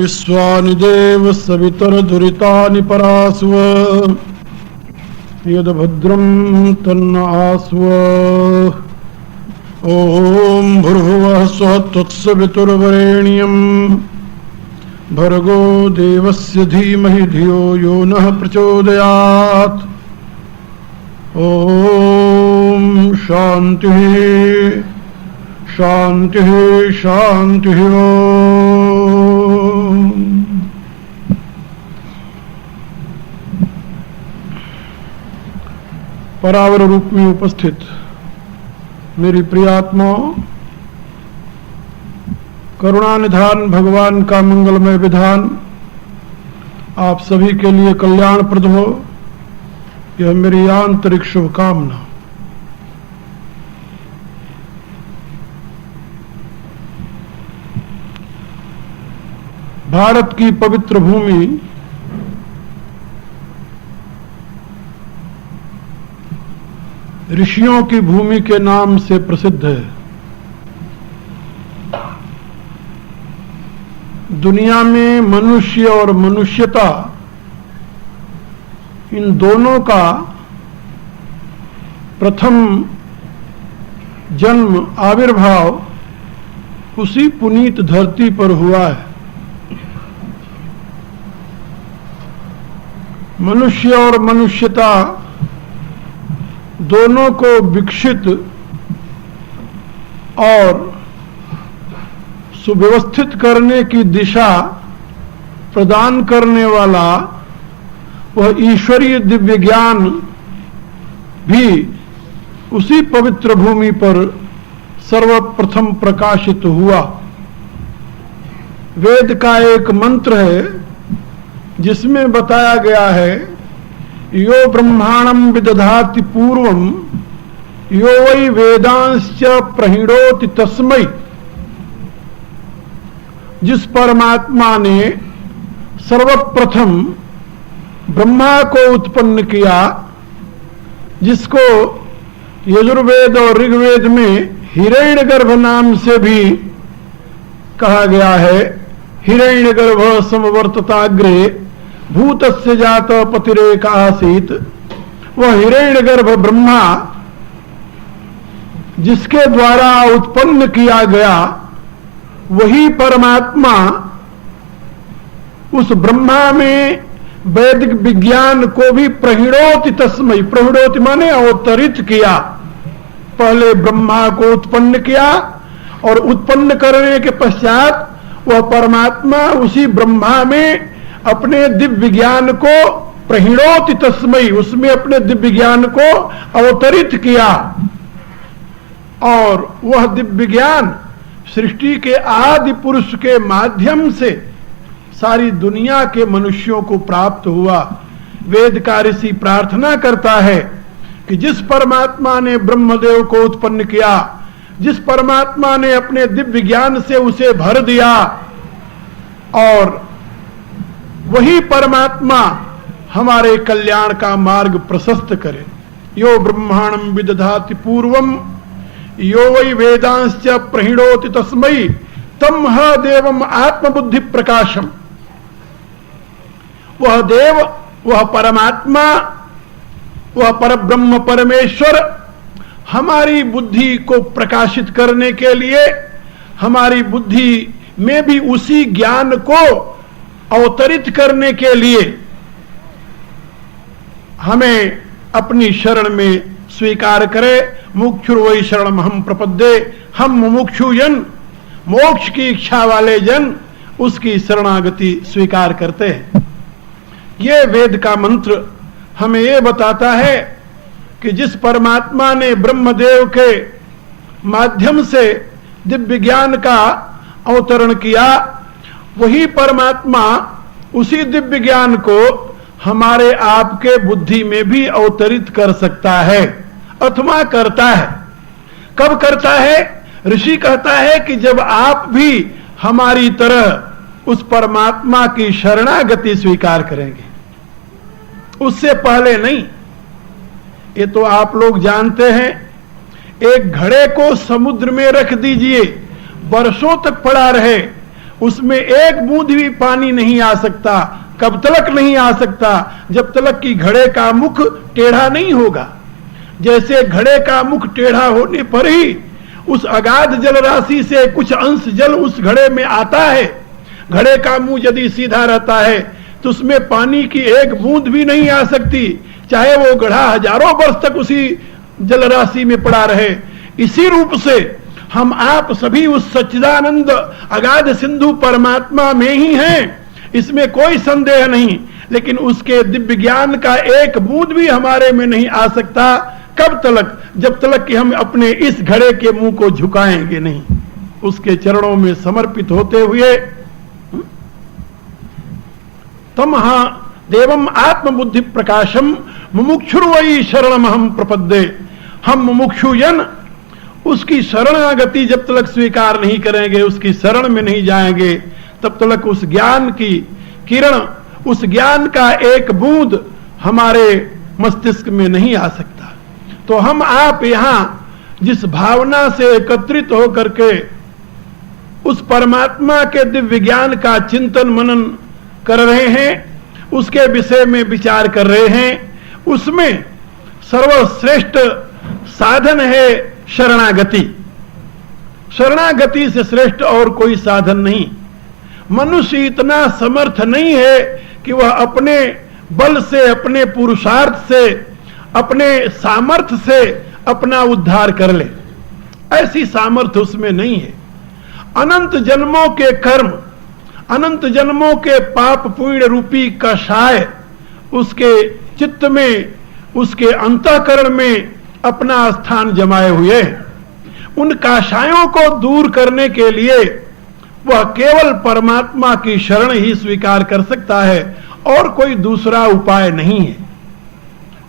विश्वानि देव सवितुर्दुरितानि परास्व यद्भद्रं तन्न आस्व। ओम भूर्भुवः स्वः तत्सवितुर्वरेण्यं भर्गो देवस्य धीमहि धियो यो नः प्रचोदयात्। ओम शांति शांति शांति। परावर रूप में उपस्थित मेरी प्रियात्माओं, करुणा निधान भगवान का मंगलमय विधान आप सभी के लिए कल्याणप्रद हो, यह मेरी आंतरिक शुभकामना। भारत की पवित्र भूमि ऋषियों की भूमि के नाम से प्रसिद्ध है। दुनिया में मनुष्य और मनुष्यता, इन दोनों का प्रथम जन्म आविर्भाव उसी पुनीत धरती पर हुआ है। मनुष्य और मनुष्यता दोनों को विकसित और सुव्यवस्थित करने की दिशा प्रदान करने वाला वह ईश्वरीय दिव्य ज्ञान भी उसी पवित्र भूमि पर सर्वप्रथम प्रकाशित हुआ। वेद का एक मंत्र है जिसमें बताया गया है, यो ब्रह्माणं विदधाति पूर्वं यो वै वेदांश्च प्रहिणोति तस्मै। जिस परमात्मा ने सर्वप्रथम ब्रह्मा को उत्पन्न किया, जिसको यजुर्वेद और ऋग्वेद में हिरण्यगर्भ नाम से भी कहा गया है। हिरण्यगर्भ समवर्तताग्रे भूतस्य जात पतिरेक आसीत। वह हिरण्यगर्भ ब्रह्मा जिसके द्वारा उत्पन्न किया गया, वही परमात्मा उस ब्रह्मा में वैदिक विज्ञान को भी प्रहिणोति तस्मै, प्रहिणोति माने अवतरित किया। पहले ब्रह्मा को उत्पन्न किया और उत्पन्न करने के पश्चात वह परमात्मा उसी ब्रह्मा में अपने दिव्य ज्ञान को प्रहिणोति तस्मै, उसमें अपने दिव्य ज्ञान को अवतरित किया। और वह दिव्य ज्ञान सृष्टि के आदि पुरुष के माध्यम से सारी दुनिया के मनुष्यों को प्राप्त हुआ। वेद का ऋषि प्रार्थना करता है कि जिस परमात्मा ने ब्रह्मदेव को उत्पन्न किया, जिस परमात्मा ने अपने दिव्य ज्ञान से उसे भर दिया, और वही परमात्मा हमारे कल्याण का मार्ग प्रशस्त करे। यो ब्रह्मांडं विदधाति पूर्वम यो वै वेदांश्च प्रहिणोति तस्मै तम ह देवम आत्मबुद्धि प्रकाशम। वह देव, वह परमात्मा, वह परब्रह्म परमेश्वर हमारी बुद्धि को प्रकाशित करने के लिए, हमारी बुद्धि में भी उसी ज्ञान को अवतरित करने के लिए हमें अपनी शरण में स्वीकार करे। मुमुक्षुर्वै शरणमहं प्रपद्ये, हम मुमुक्षु जन, मोक्ष की इच्छा वाले जन उसकी शरणागति स्वीकार करते हैं। ये वेद का मंत्र हमें ये बताता है कि जिस परमात्मा ने ब्रह्मदेव के माध्यम से दिव्य ज्ञान का अवतरण किया, वही परमात्मा उसी दिव्य ज्ञान को हमारे आपके बुद्धि में भी अवतरित कर सकता है अथवा करता है। कब करता है? ऋषि कहता है कि जब आप भी हमारी तरह उस परमात्मा की शरणागति स्वीकार करेंगे, उससे पहले नहीं। ये तो आप लोग जानते हैं, एक घड़े को समुद्र में रख दीजिए, वर्षों तक पड़ा रहे, उसमें एक बूंद भी पानी नहीं आ सकता। कब तक नहीं आ सकता? जब तक कि घड़े का मुख टेढ़ा नहीं होगा। जैसे घड़े का मुख टेढ़ा होने पर ही उस अगाध जल राशि से कुछ अंश जल उस घड़े में आता है। घड़े का मुंह यदि सीधा रहता है तो उसमें पानी की एक बूंद भी नहीं आ सकती, चाहे वो घड़ा हजारों वर्ष तक उसी जल राशि में पड़ा रहे। इसी रूप से हम आप सभी उस सच्चिदानंद अगाध सिंधु परमात्मा में ही हैं, इसमें कोई संदेह नहीं। लेकिन उसके दिव्य ज्ञान का एक बूंद भी हमारे में नहीं आ सकता। कब तक? जब तक कि हम अपने इस घड़े के मुंह को झुकाएंगे नहीं, उसके चरणों में समर्पित होते हुए। तमहा देवम आत्मबुद्धि प्रकाशम मुमुक्षुर्वै शरणमहं प्रपद्ये, हम मुमुक्षुजन उसकी शरणागति जब तक स्वीकार नहीं करेंगे, उसकी शरण में नहीं जाएंगे, तब तक उस ज्ञान की किरण, उस ज्ञान का एक बूंद हमारे मस्तिष्क में नहीं आ सकता। तो हम आप यहां जिस भावना से एकत्रित होकर के उस परमात्मा के दिव्य ज्ञान का चिंतन मनन कर रहे हैं, उसके विषय में विचार कर रहे हैं, उसमें सर्वश्रेष्ठ साधन है शरणागति। शरणागति से श्रेष्ठ और कोई साधन नहीं। मनुष्य इतना समर्थ नहीं है कि वह अपने बल से, अपने पुरुषार्थ से, अपने सामर्थ्य से अपना उद्धार कर ले। ऐसी सामर्थ्य उसमें नहीं है। अनंत जन्मों के कर्म, अनंत जन्मों के पाप पुण्य रूपी कषाय उसके चित्त में, उसके अंतःकरण में अपना स्थान जमाए हुए हैं। उन काषायों को दूर करने के लिए वह केवल परमात्मा की शरण ही स्वीकार कर सकता है, और कोई दूसरा उपाय नहीं है।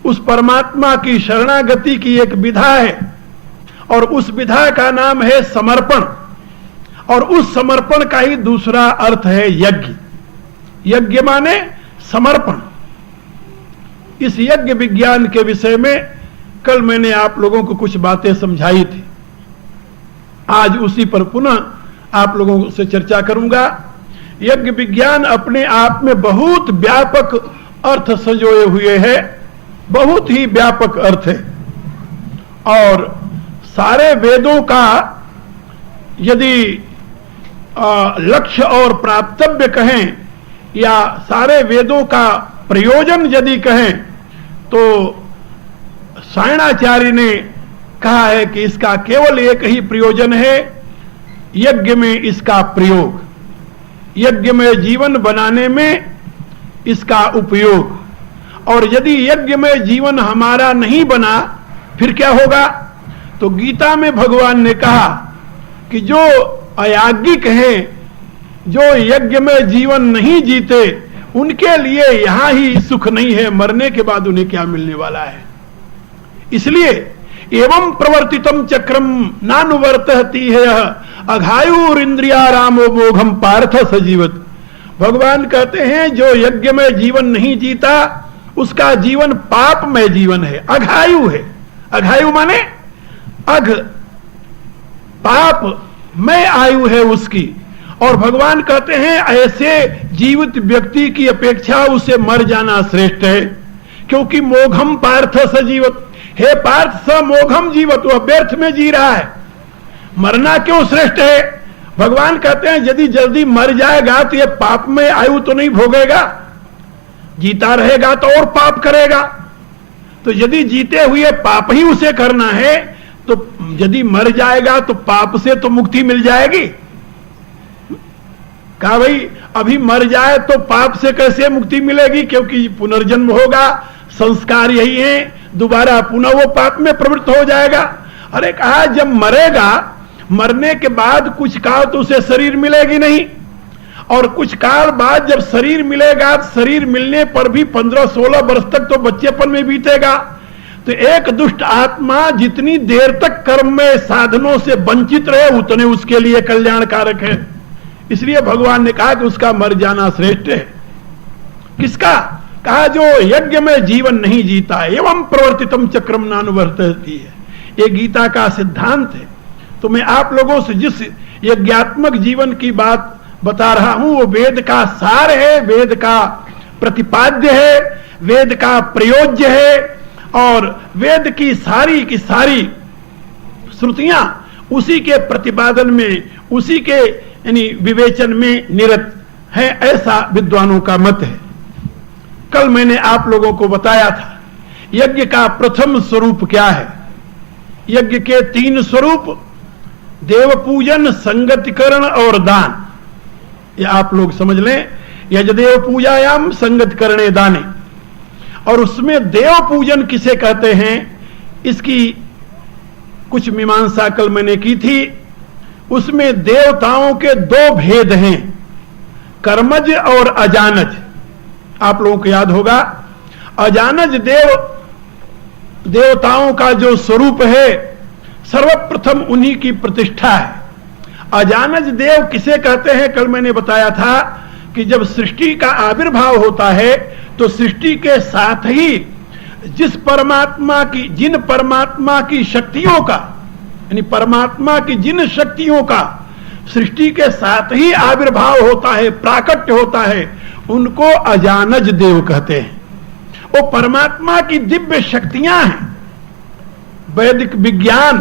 उस परमात्मा की शरणागति की एक विधा है, और उस विधा का नाम है समर्पण। और उस समर्पण का ही दूसरा अर्थ है यज्ञ। यज्ञ माने समर्पण। इस यज्ञ विज्ञान के विषय में कल मैंने आप लोगों को कुछ बातें समझाई थी। आज उसी पर पुनः आप लोगों से चर्चा करूंगा। यज्ञ विज्ञान अपने आप में बहुत व्यापक अर्थ संजोए हुए है, बहुत ही व्यापक अर्थ है। और सारे वेदों का यदि लक्ष्य और प्राप्तव्य कहें, या सारे वेदों का प्रयोजन यदि कहें, तो सायणाचार्य ने कहा है कि इसका केवल एक ही प्रयोजन है, यज्ञ में इसका प्रयोग, यज्ञ में जीवन बनाने में इसका उपयोग। और यदि यज्ञ में जीवन हमारा नहीं बना फिर क्या होगा? तो गीता में भगवान ने कहा कि जो अयाज्ञिक हैं, जो यज्ञ में जीवन नहीं जीते, उनके लिए यहां ही सुख नहीं है, मरने के बाद उन्हें क्या मिलने वाला है। इसलिए एवं प्रवर्तितम चक्रम नानुवर्तहति है अघायुर इंद्रियारामो मोघम पार्थ सजीवत। भगवान कहते हैं जो यज्ञ में जीवन नहीं जीता उसका जीवन पाप में जीवन है, अघायु है। अघायु माने अघ, पाप में आयु है उसकी। और भगवान कहते हैं ऐसे जीवित व्यक्ति की अपेक्षा उसे मर जाना श्रेष्ठ है, क्योंकि मोघम पार्थ सजीवत, हे पार्थ स मोघम जीवत, वह व्यर्थ में जी रहा है। मरना क्यों श्रेष्ठ है? भगवान कहते हैं यदि जल्दी मर जाएगा तो यह पाप में आयु तो नहीं भोगेगा, जीता रहेगा तो और पाप करेगा। तो यदि जीते हुए पाप ही उसे करना है तो यदि मर जाएगा तो पाप से तो मुक्ति मिल जाएगी। कहा भाई अभी मर जाए तो पाप से कैसे मुक्ति मिलेगी, क्योंकि पुनर्जन्म होगा, संस्कार यही है, दोबारा पुनः वो पाप में प्रवृत्त हो जाएगा। अरे कहा जब मरेगा, मरने के बाद कुछ काल तो उसे शरीर मिलेगी नहीं, और कुछ काल बाद जब शरीर मिलेगा, शरीर मिलने पर भी 15-16 वर्ष तक तो बच्चेपन में बीतेगा। तो एक दुष्ट आत्मा जितनी देर तक कर्म में साधनों से वंचित रहे उतने उसके लिए कल्याणकारक है। इसलिए भगवान ने कहा कि उसका मर जाना श्रेष्ठ है। किसका? कहा जो यज्ञ में जीवन नहीं जीता एवं प्रवर्तितम चक्रम नानुवर्तति है। ये गीता का सिद्धांत है। तो मैं आप लोगों से जिस यज्ञात्मक जीवन की बात बता रहा हूं वो वेद का सार है, वेद का प्रतिपाद्य है, वेद का प्रयोज्य है, और वेद की सारी श्रुतियां उसी के प्रतिपादन में, उसी के यानी विवेचन में निरत है, ऐसा विद्वानों का मत है। कल मैंने आप लोगों को बताया था यज्ञ का प्रथम स्वरूप क्या है। यज्ञ के 3 स्वरूप, देव पूजन, संगतिकरण और दान। ये आप लोग समझ लें, यजदेव पूजायाम संगतिकरणे दाने। और उसमें देव पूजन किसे कहते हैं इसकी कुछ मीमांसा कल मैंने की थी। उसमें देवताओं के 2 भेद हैं, कर्मज और अजानज। आप लोगों को याद होगा अजानज देवताओं का जो स्वरूप है सर्वप्रथम उन्हीं की प्रतिष्ठा है। अजानज देव किसे कहते हैं कल मैंने बताया था कि जब सृष्टि का आविर्भाव होता है तो सृष्टि के साथ ही जिन परमात्मा की शक्तियों का, यानी परमात्मा की जिन शक्तियों का सृष्टि के साथ ही आविर्भाव होता है, प्राकट्य होता है, उनको अजानज देव कहते हैं। वो परमात्मा की दिव्य शक्तियां हैं। वैदिक विज्ञान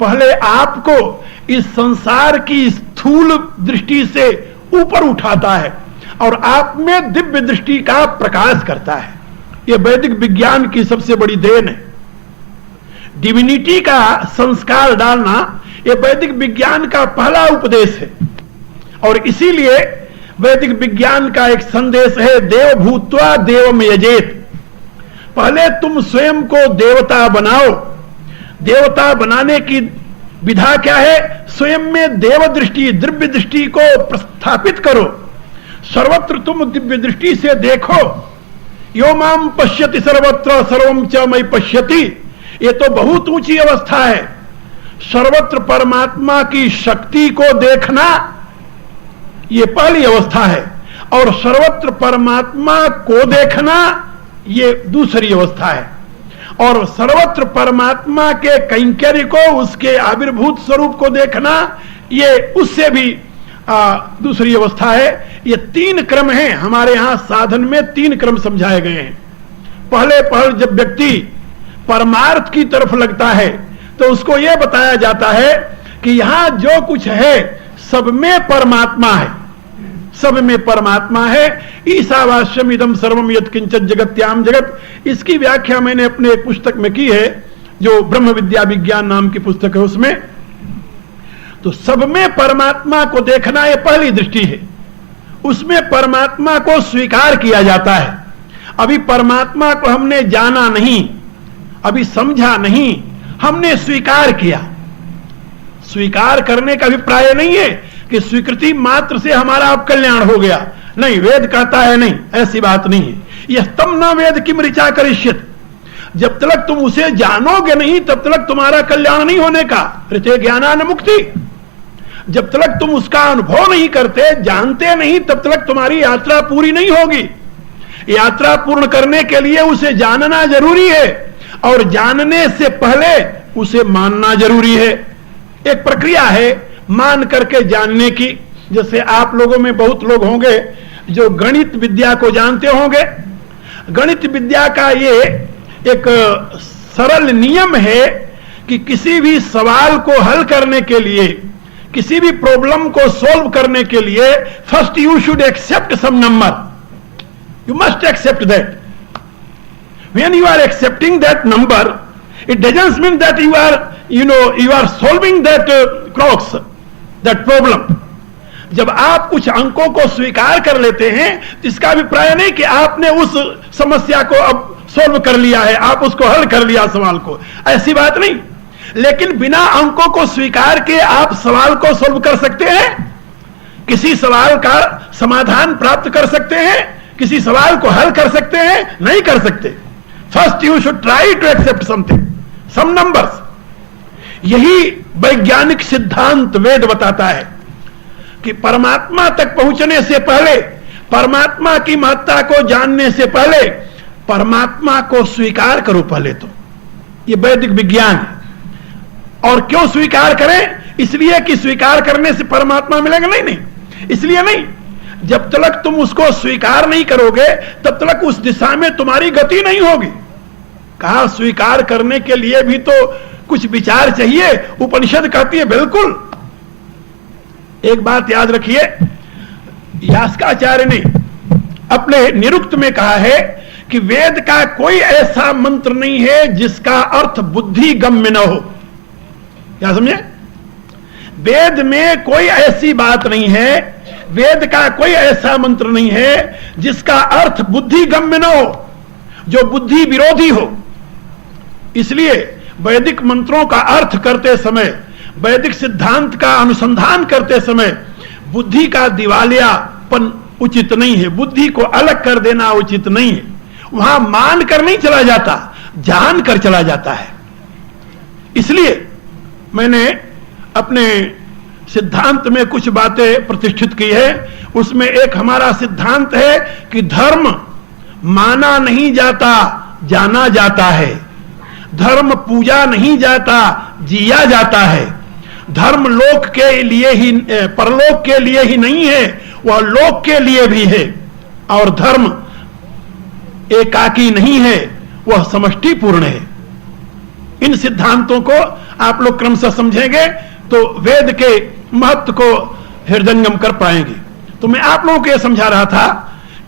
पहले आपको इस संसार की स्थूल दृष्टि से ऊपर उठाता है और आप में दिव्य दृष्टि का प्रकाश करता है। यह वैदिक विज्ञान की सबसे बड़ी देन है। डिविनिटी का संस्कार डालना यह वैदिक विज्ञान का पहला उपदेश है। और इसीलिए वैदिक विज्ञान का एक संदेश है, देव भूत्वा देवम यजेत। पहले तुम स्वयं को देवता बनाओ। देवता बनाने की विधा क्या है? स्वयं में देव दृष्टि, दिव्य दृष्टि को प्रस्थापित करो। सर्वत्र तुम दिव्य दृष्टि से देखो। यो माम पश्यति सर्वत्र सर्वम च मयि पश्यति। ये तो बहुत ऊंची अवस्था है। सर्वत्र परमात्मा की शक्ति को देखना ये पहली अवस्था है, और सर्वत्र परमात्मा को देखना ये दूसरी अवस्था है। और सर्वत्र परमात्मा के कैंकर्य को, उसके आविर्भूत स्वरूप को देखना ये उससे भी दूसरी अवस्था है। ये 3 क्रम हैं। हमारे यहां साधन में 3 क्रम समझाए गए हैं। पहले जब व्यक्ति परमार्थ की तरफ लगता है तो उसको यह बताया जाता है कि यहां जो कुछ है सब में परमात्मा है, सब में परमात्मा है। ईशावास्यम इदम सर्वम यत् किंचित जगत्याम जगत। इसकी व्याख्या मैंने अपने एक पुस्तक में की है जो ब्रह्म विद्या विज्ञान नाम की पुस्तक है। उसमें तो सब में परमात्मा को देखना यह पहली दृष्टि है। उसमें परमात्मा को स्वीकार किया जाता है। अभी परमात्मा को हमने जाना नहीं, अभी समझा नहीं, हमने स्वीकार किया। स्वीकार करने का अभिप्राय नहीं है कि स्वीकृति मात्र से हमारा अब कल्याण हो गया। नहीं, वेद कहता है नहीं, ऐसी बात नहीं है। यह तम न वेद किम ऋचा करिष्यत। जब तक तुम उसे जानोगे नहीं तब तक तुम्हारा कल्याण नहीं होने का। ऋते ज्ञानान मुक्ति। जब तक तुम उसका अनुभव नहीं करते, जानते नहीं, तब तक तुम्हारी यात्रा पूरी नहीं होगी। यात्रा पूर्ण करने के लिए उसे जानना जरूरी है, और जानने से पहले उसे मानना जरूरी है। एक प्रक्रिया है मान करके जानने की। जैसे आप लोगों में बहुत लोग होंगे जो गणित विद्या को जानते होंगे। गणित विद्या का ये एक सरल नियम है कि किसी भी सवाल को हल करने के लिए, किसी भी प्रॉब्लम को सॉल्व करने के लिए first you should accept some number. You must accept that. When you are accepting that number, it doesn't mean that you are solving that crux, that problem. जब आप कुछ अंकों को स्वीकार कर लेते हैं तो इसका अभिप्राय नहीं कि आपने उस समस्या को अब सोल्व कर लिया है, आप उसको हल कर लिया सवाल को, ऐसी बात नहीं। लेकिन बिना अंकों को स्वीकार के आप सवाल को सोल्व कर सकते हैं, किसी सवाल का समाधान प्राप्त कर सकते हैं, किसी सवाल को हल कर सकते हैं? नहीं कर सकते। First you should try to accept something, some numbers. यही वैज्ञानिक सिद्धांत वेद बताता है कि परमात्मा तक पहुंचने से पहले, परमात्मा की महत्ता को जानने से पहले परमात्मा को स्वीकार करो पहले। तो ये वैदिक विज्ञान है। और क्यों स्वीकार करें? इसलिए कि स्वीकार करने से परमात्मा मिलेगा? नहीं, इसलिए नहीं। जब तक तुम उसको स्वीकार नहीं करोगे तब तक उस दिशा में तुम्हारी गति नहीं होगी। कहा स्वीकार करने के लिए भी तो कुछ विचार चाहिए। उपनिषद कहती है बिल्कुल। एक बात याद रखिए, यास्काचार्य ने अपने निरुक्त में कहा है कि वेद का कोई ऐसा मंत्र नहीं है जिसका अर्थ बुद्धि गम्य न हो। क्या समझे? वेद में कोई ऐसी बात नहीं है, वेद का कोई ऐसा मंत्र नहीं है जिसका अर्थ बुद्धि गम्य न हो, जो बुद्धि विरोधी हो। इसलिए वैदिक मंत्रों का अर्थ करते समय, वैदिक सिद्धांत का अनुसंधान करते समय बुद्धि का दिवालियापन उचित नहीं है, बुद्धि को अलग कर देना उचित नहीं है। वहां मान कर नहीं चला जाता, जान कर चला जाता है। इसलिए मैंने अपने सिद्धांत में कुछ बातें प्रतिष्ठित की है। उसमें एक हमारा सिद्धांत है कि धर्म माना नहीं जाता, जाना जाता है। धर्म पूजा नहीं जाता, जिया जाता है। धर्म लोक के लिए ही, परलोक के लिए ही नहीं है, वह लोक के लिए भी है। और धर्म एकाकी नहीं है, वह समष्टिपूर्ण है। इन सिद्धांतों को आप लोग क्रमशः समझेंगे तो वेद के महत्व को हृदयंगम कर पाएंगे। तो मैं आप लोगों को यह समझा रहा था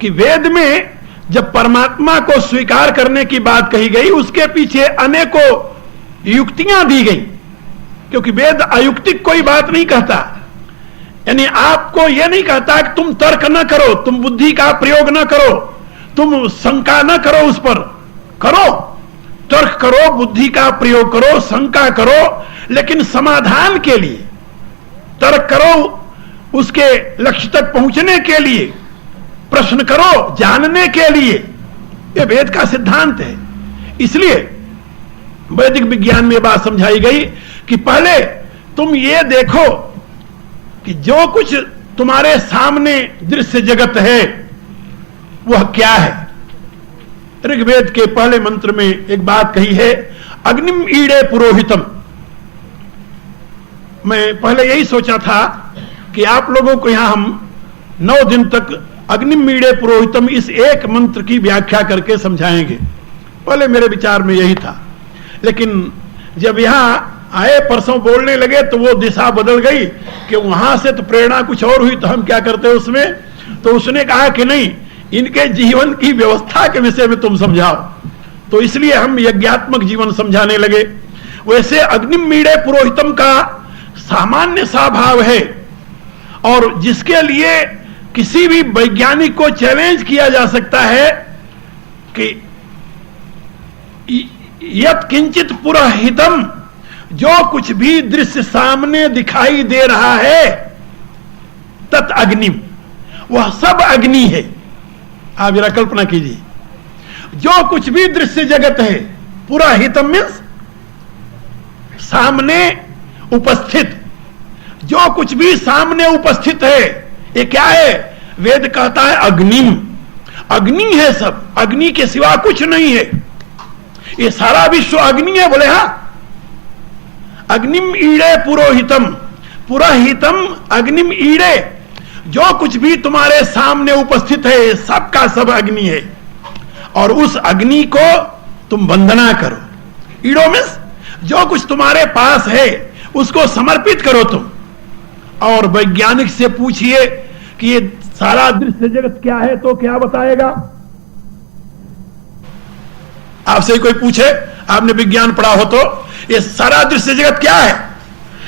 कि वेद में जब परमात्मा को स्वीकार करने की बात कही गई, उसके पीछे अनेकों युक्तियां दी गई, क्योंकि वेद अयुक्तिक कोई बात नहीं कहता। यानी आपको यह नहीं कहता कि तुम तर्क न करो, तुम बुद्धि का प्रयोग न करो, तुम शंका न करो, उस पर करो, तर्क करो, बुद्धि का प्रयोग करो, शंका करो, लेकिन समाधान के लिए तर्क करो, उसके लक्ष्य तक पहुंचने के लिए प्रश्न करो, जानने के लिए। यह वेद का सिद्धांत है। इसलिए वैदिक विज्ञान में बात समझाई गई कि पहले तुम ये देखो कि जो कुछ तुम्हारे सामने दृश्य जगत है वह क्या है। ऋग्वेद के पहले मंत्र में एक बात कही है, अग्निम ईड़े पुरोहितम। मैं पहले यही सोचा था कि आप लोगों को यहां हम 9 दिन तक अग्निम ईड़े पुरोहितम इस एक मंत्र की व्याख्या करके समझाएंगे। पहले मेरे विचार में यही था, लेकिन जब यहां आए, परसों बोलने लगे तो वो दिशा बदल गई कि वहां से तो प्रेरणा कुछ और हुई, तो हम क्या करते उसमें। तो उसने कहा कि नहीं, इनके जीवन की व्यवस्था के विषय में तुम समझाओ। तो इसलिए हम यज्ञात्मक जीवन समझाने लगे। वैसे अग्निम मीड़े पुरोहितम का सामान्य सा भाव है, और जिसके लिए किसी भी वैज्ञानिक को चैलेंज किया जा सकता है कि यत् किंचित पुरोहितम, जो कुछ भी दृश्य सामने दिखाई दे रहा है, तत् अग्निम, वह सब अग्नि है। आप जरा कल्पना कीजिए, जो कुछ भी दृश्य जगत है, पुरोहितम मीन्स सामने उपस्थित, जो कुछ भी सामने उपस्थित है, ये क्या है? वेद कहता है अग्निम, अग्नि है सब, अग्नि के सिवा कुछ नहीं है। ये सारा विश्व अग्नि है। बोले हाँ, अग्निम ईड़े पुरोहितम, पुरोहितम अग्निम ईड़े, जो कुछ भी तुम्हारे सामने उपस्थित है सबका सब अग्नि है। और उस अग्नि को तुम वंदना करो। ईड़ो मीन्स जो कुछ तुम्हारे पास है उसको समर्पित करो तुम। और वैज्ञानिक से पूछिए कि ये सारा दृश्य जगत क्या है, तो क्या बताएगा? आपसे कोई पूछे, आपने विज्ञान पढ़ा हो तो, ये सारा दृश्य जगत क्या है?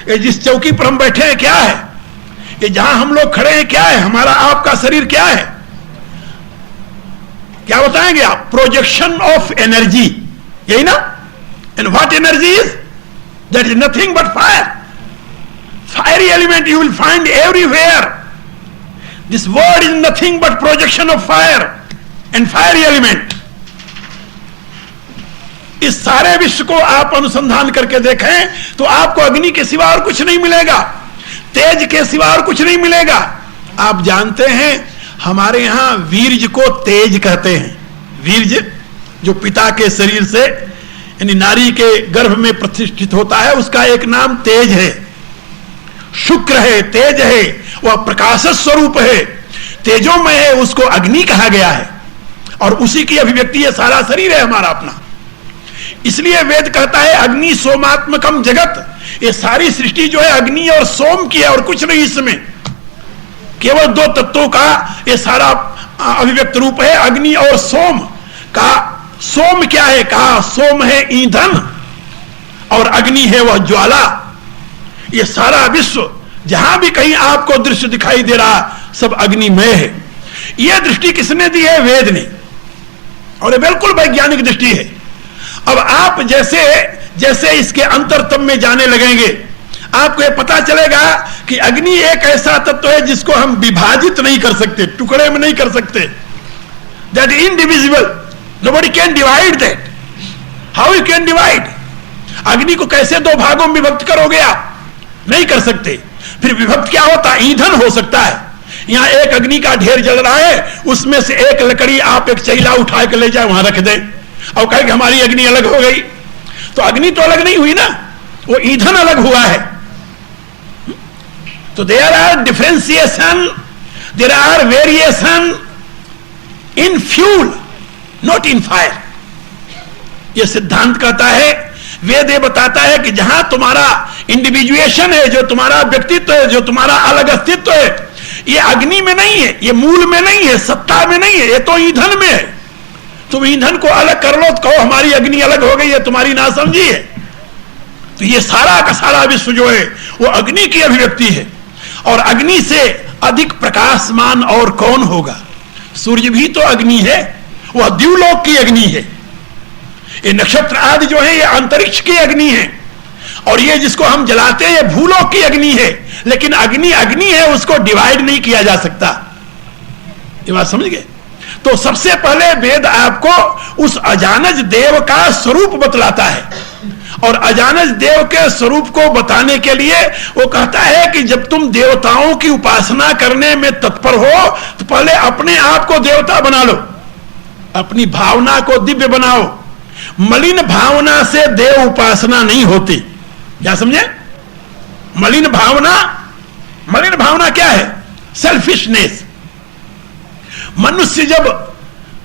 ये जिस चौकी पर हम बैठे हैं क्या है? ये जहां हम लोग खड़े हैं क्या है? हमारा आपका शरीर क्या है? क्या बताएंगे आप? प्रोजेक्शन ऑफ एनर्जी, यही ना? And what energy is? That is nothing but fire. Fiery element you will find everywhere. This world is nothing but projection of fire and fiery element. इस सारे विश्व को आप अनुसंधान करके देखें तो आपको अग्नि के सिवा और कुछ नहीं मिलेगा, तेज के सिवा और कुछ नहीं मिलेगा. आप जानते हैं हमारे यहां वीर्य को तेज कहते हैं. वीर्य जो पिता के शरीर से यानी नारी के गर्भ में प्रतिष्ठित होता है, उसका एक नाम तेज है. शुक्र है, तेज है, वह प्रकाश स्वरूप है, तेजोमय है, उसको अग्नि कहा गया है. और उसी की अभिव्यक्ति है सारा शरीर है हमारा अपना. इसलिए वेद कहता है अग्नि सोमात्मकम जगत. ये सारी सृष्टि जो है अग्नि और सोम की है और कुछ नहीं. इसमें केवल दो तत्वों का ये सारा अभिव्यक्त रूप है, अग्नि और सोम का. सोम क्या है? कहा सोम है ईंधन और अग्नि है वह ज्वाला. ये सारा विश्व जहां भी कहीं आपको दृश्य दिखाई दे रहा सब अग्निमय है. यह दृष्टि किसने दी है? वेद ने. और ये बिल्कुल वैज्ञानिक दृष्टि है. अब आप जैसे जैसे इसके अंतरतम में जाने लगेंगे आपको यह पता चलेगा कि अग्नि एक ऐसा तत्व है जिसको हम विभाजित नहीं कर सकते, टुकड़े में नहीं कर सकते. That indivisible, nobody can divide that. How you can divide? अग्नि को कैसे दो भागों में विभक्त करोगे आप? नहीं कर सकते. फिर विभक्त क्या होता है? ईंधन हो सकता है. यहां एक अग्नि का ढेर जल रहा है, उसमें से एक लकड़ी आप एक चैला उठा के ले जाए वहां रख दें और कहे कि हमारी अग्नि अलग हो गई. तो अग्नि तो अलग नहीं हुई ना, वो ईंधन अलग हुआ है. तो there are differentiation, there are variation in fuel, not in fire. यह सिद्धांत कहता है, वेद ये बताता है कि जहां तुम्हारा इंडिविजुएशन है, जो तुम्हारा व्यक्तित्व है, जो तुम्हारा अलग अस्तित्व है, ये अग्नि में नहीं है, ये मूल में नहीं है, सत्ता में नहीं है, ये तो ईंधन में है. तुम ईंधन को अलग कर लो तो कहो हमारी अग्नि अलग हो गई है, तुम्हारी नासमझी है. तो ये सारा का सारा विश्व जो है वो अग्नि की अभिव्यक्ति है. और अग्नि से अधिक प्रकाशमान और कौन होगा? सूर्य भी तो अग्नि है, वह द्युलोक की अग्नि है. ये नक्षत्र आदि जो है ये अंतरिक्ष की अग्नि है. और ये जिसको हम जलाते हैं ये भूलोक की अग्नि है. लेकिन अग्नि अग्नि है, उसको डिवाइड नहीं किया जा सकता. ये बात समझ गए? तो सबसे पहले वेद आपको उस अजानज देव का स्वरूप बतलाता है. और अजानज देव के स्वरूप को बताने के लिए वो कहता है कि जब तुम देवताओं की उपासना करने में तत्पर हो तो पहले अपने आप को देवता बना लो, अपनी भावना को दिव्य बनाओ. मलिन भावना से देव उपासना नहीं होती. क्या समझे? मलिन भावना क्या है? सेल्फिशनेस. मनुष्य जब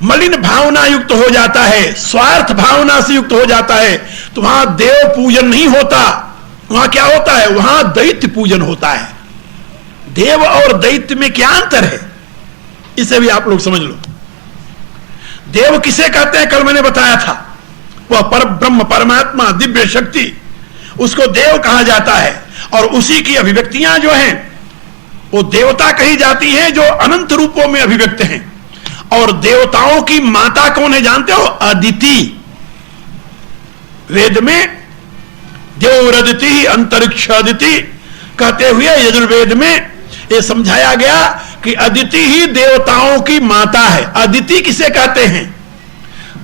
मलिन भावना युक्त हो जाता है, स्वार्थ भावना से युक्त हो जाता है, तो वहां देव पूजन नहीं होता. वहां क्या होता है? वहां दैत्य पूजन होता है. देव और दैत्य में क्या अंतर है? इसे भी आप लोग समझ लो. देव किसे कहते हैं? कल मैंने बताया था, वह पर ब्रह्म परमात्मा दिव्य शक्ति, उसको देव कहा जाता है. और उसी की अभिव्यक्तियां जो हैं वो देवता कही जाती हैं, जो अनंत रूपों में अभिव्यक्त हैं. और देवताओं की माता कौन है जानते हो? अदिति. वेद में देवरदिति अंतरिक्ष अदिति कहते हुए यजुर्वेद में यह समझाया गया कि अदिति ही देवताओं की माता है. अदिति किसे कहते हैं?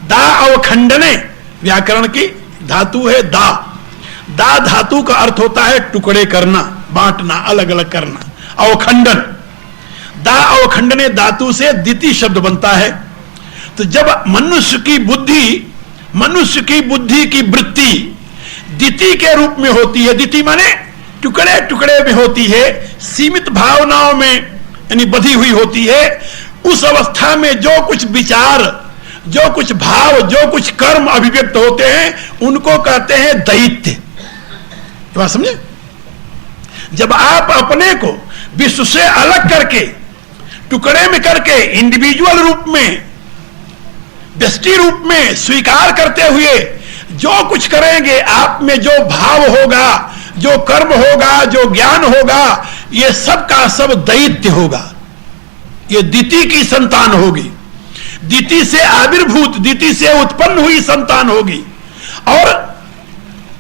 दा अवखंडने, व्याकरण की धातु है दा. दा धातु का अर्थ होता है टुकड़े करना, बांटना, अलग अलग करना. अवखंडन, दा अवखंडने धातु से दिति शब्द बनता है. तो जब मनुष्य की बुद्धि की वृत्ति दिति के रूप में होती है, दिति माने टुकड़े टुकड़े में होती है, सीमित भावनाओं में यानी बधी हुई होती है, उस अवस्था में जो कुछ विचार, जो कुछ भाव, जो कुछ कर्म अभिव्यक्त होते हैं उनको कहते हैं दैत्य. बात समझे? जब आप अपने को विश्व से अलग करके, टुकड़े में करके, इंडिविजुअल रूप में व्यष्टि रूप में स्वीकार करते हुए जो कुछ करेंगे, आप में जो भाव होगा, जो कर्म होगा, जो ज्ञान होगा, ये सब का सब दैत्य होगा। ये दिति की संतान होगी, दिति से आविर्भूत, दिति से उत्पन्न हुई संतान होगी। और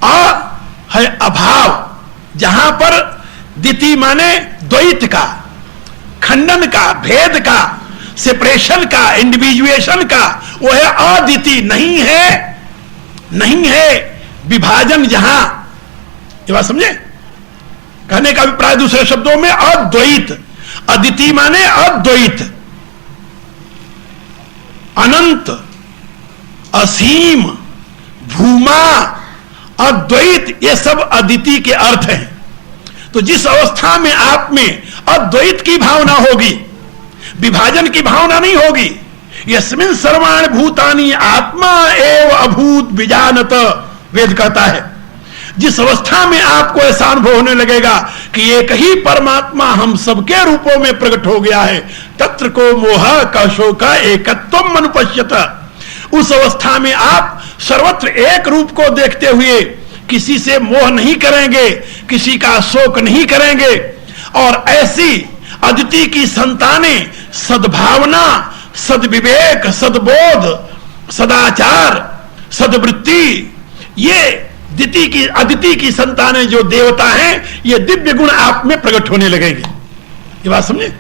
आ है अभाव, जहां पर दिति माने द्वैत का, खंडन का, भेद का, सेपरेशन का, इंडिविजुएशन का, वो है अदिति। नहीं है विभाजन। जहां, ये बात समझे, कहने का अभिप्राय दूसरे शब्दों में अद्वैत। अदिति माने अद्वैत, अनंत, असीम, भूमा, अद्वैत, ये सब अदिति के अर्थ हैं। तो जिस अवस्था में आप में अद्वैत की भावना होगी, विभाजन की भावना नहीं होगी, यस्मिन् सर्वाणि भूतानि आत्मा एव अभूत विजानत, वेद कहता है। जिस अवस्था में आपको ऐसा अनुभव होने लगेगा कि एक ही परमात्मा हम सबके रूपों में प्रकट हो गया है, तत्र को मोह का शोक एकत्वम अनुपश्यत, उस अवस्था में आप सर्वत्र एक रूप को देखते हुए किसी से मोह नहीं करेंगे, किसी का शोक नहीं करेंगे। और ऐसी अदिति की संतानें सद्भावना, सद्विवेक, सद्बोध, सदाचार, सद्वृत्ति, ये अदिति की संतानें जो देवता हैं, ये दिव्य गुण आप में प्रकट होने लगेंगे। ये बात समझे।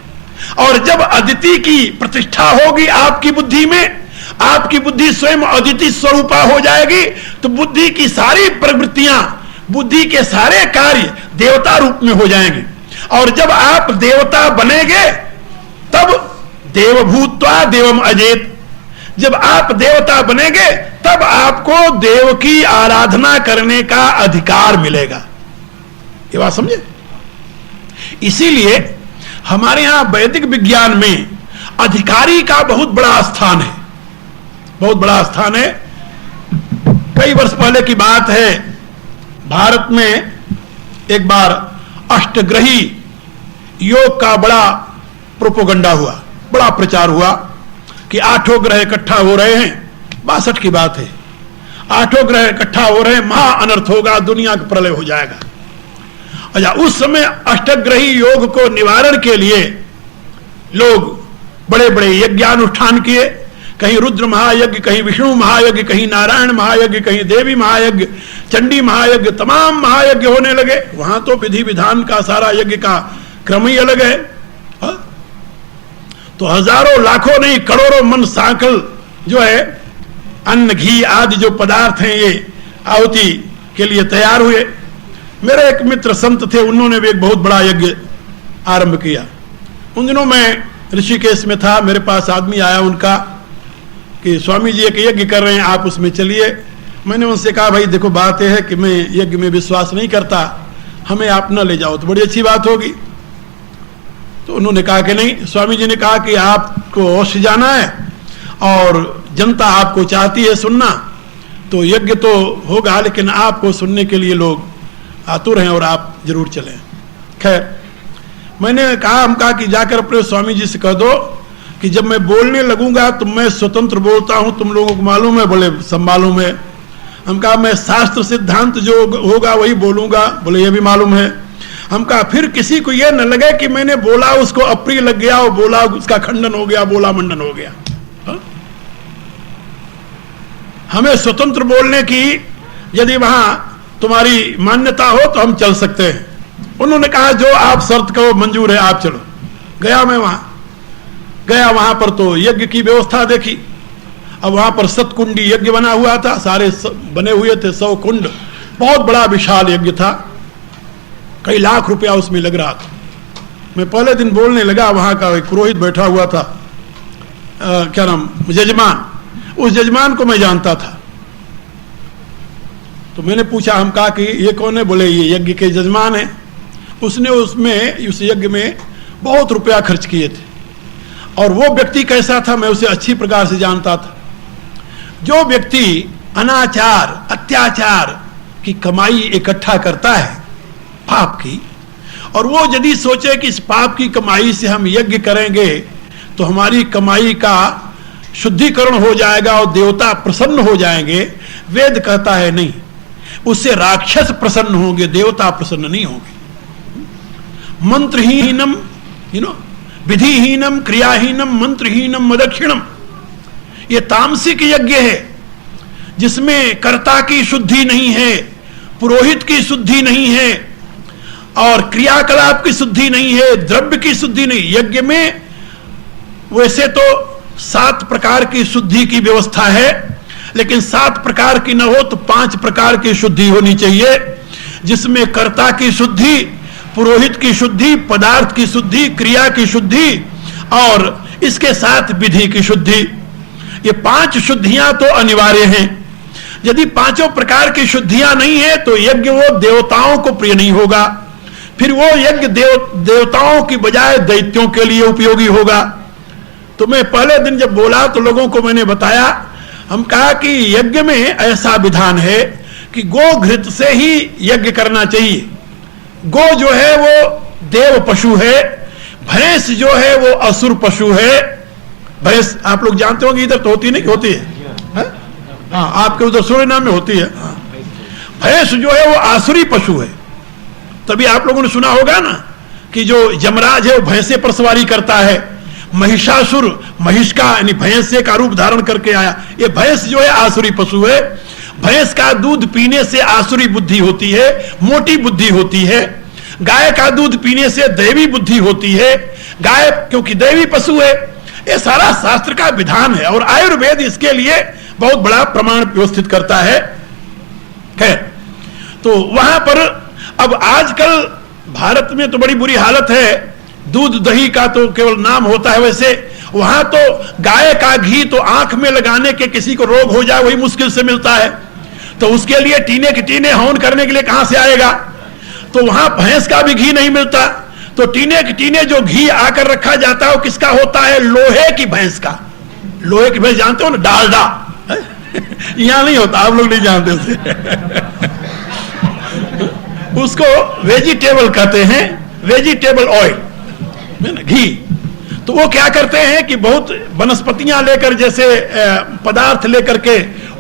और जब अदिति की प्रतिष्ठा होगी आपकी बुद्धि में, आपकी बुद्धि स्वयं अदिति स्वरूपा हो जाएगी, तो बुद्धि की सारी प्रवृत्तियां, बुद्धि के सारे कार्य देवता रूप में हो जाएंगे। और जब आप देवता बनेंगे, तब देवभूत्वा देवम अजेत, जब आप देवता बनेंगे तब आपको देव की आराधना करने का अधिकार मिलेगा। ये बात समझे। इसीलिए हमारे यहां वैदिक विज्ञान में अधिकारी का बहुत बड़ा स्थान है, बहुत बड़ा स्थान है। कई वर्ष पहले की बात है, भारत में एक बार अष्टग्रही योग का बड़ा प्रोपोगंडा हुआ, बड़ा प्रचार हुआ कि 8 ग्रह इकट्ठा हो रहे हैं। 62 की बात है, 8 ग्रह इकट्ठा हो रहे हैं, महा अनर्थ होगा, दुनिया का प्रलय हो जाएगा। अच्छा, उस समय अष्टग्रही योग को निवारण के लिए लोग बड़े बड़े यज्ञानुष्ठान किए, कहीं रुद्र महायज्ञ, कहीं विष्णु महायज्ञ, कहीं नारायण महायज्ञ, कहीं देवी महायज्ञ, चंडी महायज्ञ, तमाम महायज्ञ होने लगे। वहां तो विधि विधान का, सारा यज्ञ का क्रम ही अलग है। तो हजारों, लाखों नहीं, करोड़ों मन सांकल जो है अन्न, घी आदि जो पदार्थ हैं, ये आहुति के लिए तैयार हुए। मेरे एक मित्र संत थे, उन्होंने भी एक बहुत बड़ा यज्ञ आरंभ किया। उन दिनों मैं ऋषिकेश में था, मेरे पास आदमी आया उनका कि स्वामी जी एक यज्ञ कर रहे हैं, आप उसमें चलिए। मैंने उनसे कहा, भाई देखो बात यह है कि मैं यज्ञ में विश्वास नहीं करता, हमें आप न ले जाओ तो बड़ी अच्छी बात होगी। तो उन्होंने कहा कि नहीं, स्वामी जी ने कहा कि आपको अवश्य जाना है और जनता आपको चाहती है सुनना, तो यज्ञ तो होगा लेकिन आपको सुनने के लिए लोग आतुर हैं और आप जरूर चलें। खैर, मैंने कहा, हम कहा कि जाकर अपने स्वामी जी से कह दो कि जब मैं बोलने लगूंगा तो मैं स्वतंत्र बोलता हूं, तुम लोगों को मालूम है। बोले सब मालूम है। हम कहा मैं शास्त्र सिद्धांत जो होगा वही बोलूंगा। बोले ये भी मालूम है। हम कहा फिर किसी को यह न लगे कि मैंने बोला उसको अप्रिय लग गया और बोला उसका खंडन हो गया, बोला मंडन हो गया। हा? हमें स्वतंत्र बोलने की यदि वहां तुम्हारी मान्यता हो तो हम चल सकते हैं। उन्होंने कहा जो आप शर्त कहो मंजूर है, आप चलो। गया मैं वहां, गया वहां पर तो यज्ञ की व्यवस्था देखी। अब वहां पर सतकुंडी यज्ञ बना हुआ था, सारे बने हुए थे 100 कुंड, बहुत बड़ा विशाल यज्ञ था, कई लाख रुपया उसमें लग रहा था। मैं पहले दिन बोलने लगा, वहां का एक पुरोहित बैठा हुआ था, क्या नाम, जजमान। उस जजमान को मैं जानता था। तो मैंने पूछा, हम कहा कि ये कौन है? बोले ये यज्ञ के जजमान है। उसने उस यज्ञ में बहुत रुपया खर्च किए थे और वो व्यक्ति कैसा था मैं उसे अच्छी प्रकार से जानता था। जो व्यक्ति अनाचार, अत्याचार की कमाई इकट्ठा करता है पाप की, और वो यदि सोचे कि इस पाप की कमाई से हम यज्ञ करेंगे तो हमारी कमाई का शुद्धिकरण हो जाएगा और देवता प्रसन्न हो जाएंगे। वेद कहता है नहीं, उससे राक्षस प्रसन्न होंगे, देवता प्रसन्न नहीं होंगे। मंत्रहीनम विधिहीनम क्रियाहीनम मंत्रहीनम मदक्षिणम, ये तामसिक यज्ञ है जिसमें कर्ता की शुद्धि नहीं है, पुरोहित की शुद्धि नहीं है और क्रियाकलाप की शुद्धि नहीं है, द्रव्य की शुद्धि नहीं। यज्ञ में वैसे तो 7 प्रकार की शुद्धि की व्यवस्था है, लेकिन 7 प्रकार की न हो तो 5 प्रकार की शुद्धि होनी चाहिए, जिसमें कर्ता की शुद्धि, पुरोहित की शुद्धि, पदार्थ की शुद्धि, क्रिया की शुद्धि और इसके साथ विधि की शुद्धि। ये 5 शुद्धियां तो अनिवार्य हैं। यदि 5 प्रकार की शुद्धियां नहीं है तो यज्ञ वो देवताओं को प्रिय नहीं होगा, फिर वो यज्ञ देवताओं की बजाय दैत्यों के लिए उपयोगी होगा। तो मैं पहले दिन जब बोला तो लोगों को मैंने बताया, हम कहा कि यज्ञ में ऐसा विधान है कि गो घृत से ही यज्ञ करना चाहिए। गो जो है वो देव पशु है, भैंस जो है वो असुर पशु है। भैंस आप लोग जानते होंगे, इधर तो होती नहीं, होती है? हाँ, आपके उधर सूर्यनाम में होती है। भैंस जो है वो आसुरी पशु है। तभी आप लोगों ने सुना होगा ना कि जो यमराज है वो भैंसे पर सवारी करता है। महिषासुर महिष का यानी भैंसे का रूप धारण करके आया। ये भैंस जो है आसुरी पशु है। भैंस का दूध पीने से आसुरी बुद्धि होती है, मोटी बुद्धि होती है। गाय का दूध पीने से दैवी बुद्धि होती है, गाय क्योंकि दैवी पशु है। ये सारा शास्त्र का विधान है और आयुर्वेद इसके लिए बहुत बड़ा प्रमाण व्यवस्थित करता है। खैर, तो वहां पर अब आजकल भारत में तो बड़ी बुरी हालत है, दूध दही का तो केवल नाम होता है। वैसे वहां तो गाय का घी तो आंख में लगाने के किसी को रोग हो जाए वही मुश्किल से मिलता है, तो उसके लिए टीने के टीने हवन करने के लिए कहां से आएगा। तो वहां भैंस का भी घी नहीं मिलता, तो टीने के टीने जो घी आकर रखा जाता है वो किसका होता है? लोहे की भैंस का। लोहे की भैंस जानते हो ना, डालडा। यहां नहीं होता, आप लोग नहीं जानते उसे। उसको वेजिटेबल कहते हैं, वेजिटेबल ऑयल, घी। तो वो क्या करते हैं कि बहुत वनस्पतियां लेकर, जैसे पदार्थ लेकर के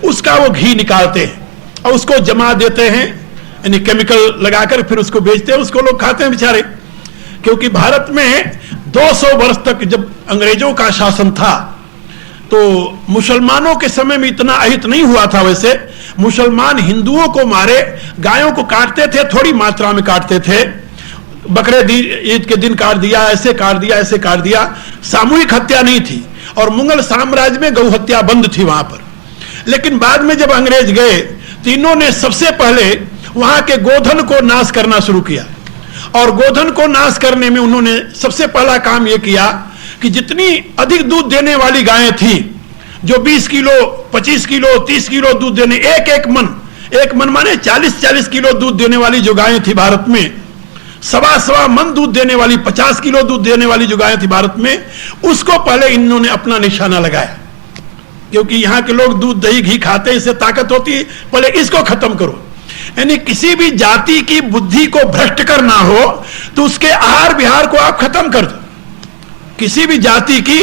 उसका वो घी निकालते हैं और उसको जमा देते हैं, यानी केमिकल लगाकर फिर उसको बेचते हैं। उसको लोग खाते हैं बेचारे। क्योंकि भारत में 200 वर्ष तक जब अंग्रेजों का शासन था तो मुसलमानों के समय में इतना अहित नहीं हुआ था। वैसे मुसलमान हिंदुओं को मारे, गायों को काटते थे, थोड़ी मात्रा में काटते थे। बकरे ईद के दिन काट दिया, ऐसे काट दिया, ऐसे काट दिया। सामूहिक हत्या नहीं थी और मुगल साम्राज्य में गौ हत्या बंद थी वहां पर। लेकिन बाद में जब अंग्रेज गए तो इन्होंने सबसे पहले वहां के गोधन को नाश करना शुरू किया और गोधन को नाश करने में उन्होंने सबसे पहला काम यह किया कि जितनी अधिक दूध देने वाली गायें थी, जो 20 किलो 25 किलो 30 किलो दूध देने, एक मन माने 40-40 किलो दूध देने वाली जो गायें थी भारत में, सवा मन दूध देने वाली, 50 किलो दूध देने वाली जो गायें थी भारत में, उसको पहले इन्होंने अपना निशाना लगाया। क्योंकि यहाँ के लोग दूध दही घी खाते हैं, इससे ताकत होती है, पहले इसको खत्म करो। यानी किसी भी जाति की बुद्धि को भ्रष्ट करना हो तो उसके आहार विहार को आप खत्म कर दो। किसी भी जाति की